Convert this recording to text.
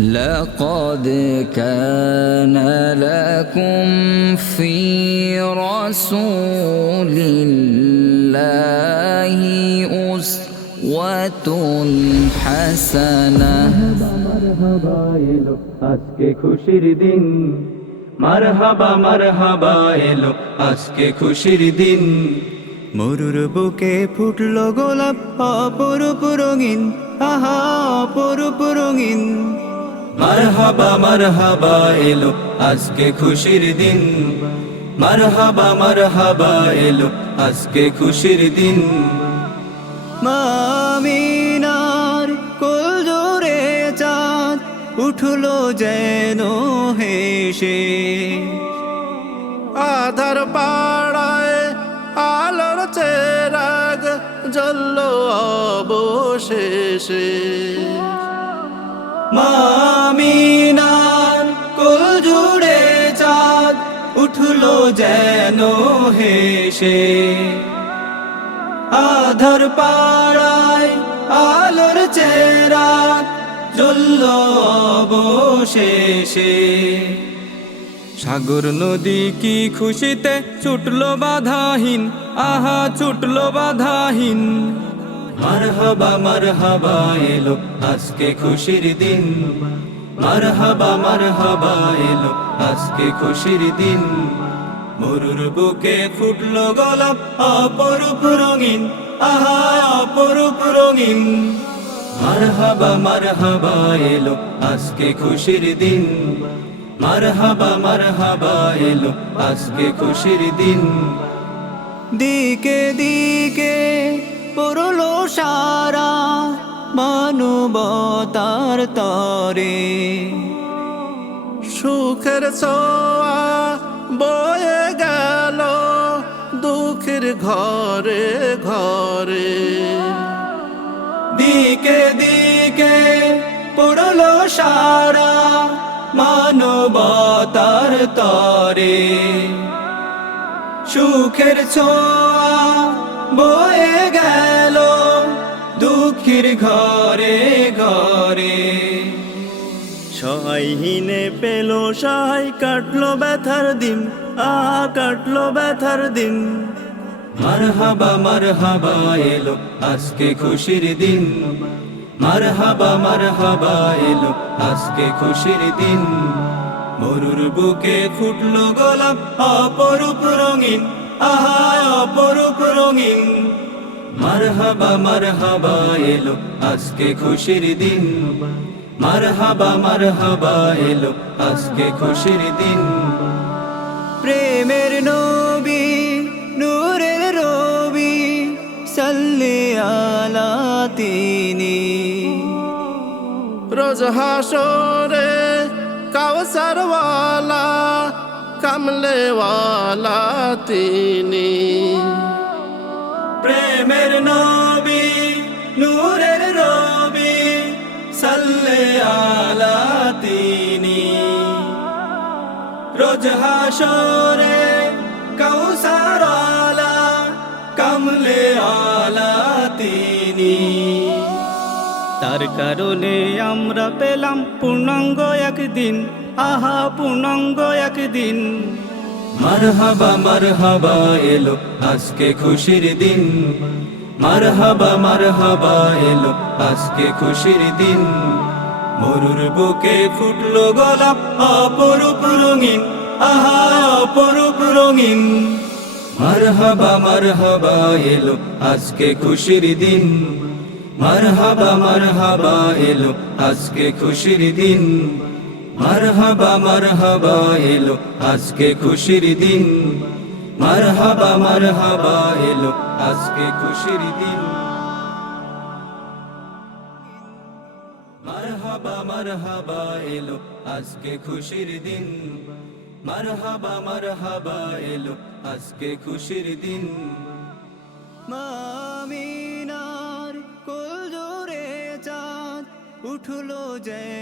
لقد كان لكم في رسول الله أسوة حسنة মারহাবা এলো আজকে খুশির দিন মারহাবা মারহাবা এলো আজকে খুশির দিন মরুর বুকে ফুটলো গোলাপ অপরূপ রঙিন আহা অপরূপ রঙিন মারহাবা মারহাবা এলো আজকে খুশির দিন মারহাবা মারহাবা এলো আজকে খুশির দিন মামিনার কোল জোরে চাঁদ উঠলো যেন হেসে আধার পাড়ায় আলোর চেরাগ জ্বলল অবশেষে মামিনার কোল জুড়ে চাঁদ উঠলো যেন হেসে আধার পাড়ায় আলোর চেরাগ জ্বলল অবশেষে সাগর নদী কি খুশিতে ছুটলো বাধাহীন আহা ছুটলো বাধাহীন মারহাবা মারহাবা এলো আজকে খুশির দিন মারহাবা মারহাবা এলো আজকে খুশির দিন মরুর বুকে ফুটলো গোলাপ অপরূপ রঙিন আহা অপরূপ রঙিন মারহাবা মারহাবা এলো আজকে খুশির দিন মারহাবা মারহাবা এলো আজকে খুশির দিন দিকে দিকে পড়লো সারা মানবতার তরে সুখের ছোঁয়া বয়ে গেল দুঃখের ঘরে ঘরে দিকে দিকে পড়লো সারা মানবতার তরে সুখের ছোঁয়া বয়ে গেল দুঃখের ঘরে ঘরে সহায়হীনে পেল সহায় কাটলো ব্যথার দিন কাটলো ব্যথার দিন মারহাবা মারহাবা এলো আজকে খুশির দিন মারহাবা মারহাবা এলো আজকে খুশির দিন মরুর বুকে ফুটলো গোলাপ অপরূপ রঙিন আহা অপরূপ রঙিন মারহাবা মারহাবা এলো আজকে খুশির দিন মারহাবা মারহাবা এলো আজকে খুশির দিন প্রেমের নবী নূরের রবি সাল্লি আলা তিনি রোজ হাসরে কাউসারওয়ালা কামলেওয়ালা তিনি প্রেমের নবী নূরের রবি সাল্লি আলা তিনি রোজ হাসরে কাউসারওয়ালা কামলে আলা তিনি তার কারণে আমরা পেলাম পূর্ণাঙ্গ একদিন আহা পূর্ণাঙ্গ একদিন মারহাবা মারহাবা এলো আজকে খুশির দিন মারহাবা মারহাবা এলো আজকে খুশির দিন মরুর বুকে ফুটলো গোলাপ অপরূপ রঙিন আহা অপরূপ রঙিন মারহাবা মারহাবা এলো আজকে খুশির দিন মারহাবা মারহাবা এলো আজকে খুশির দিন মারহাবা মারহাবা এলো আজকে খুশির দিন মারহাবা মারহাবা এলো আজকে খুশির দিন মারহাবা মারহাবা এলো আজকে খুশির দিন মারহাবা মারহাবা এলো আজকে খুশির দিন মামিনার কোল জোরে চাঁদ উঠলো যে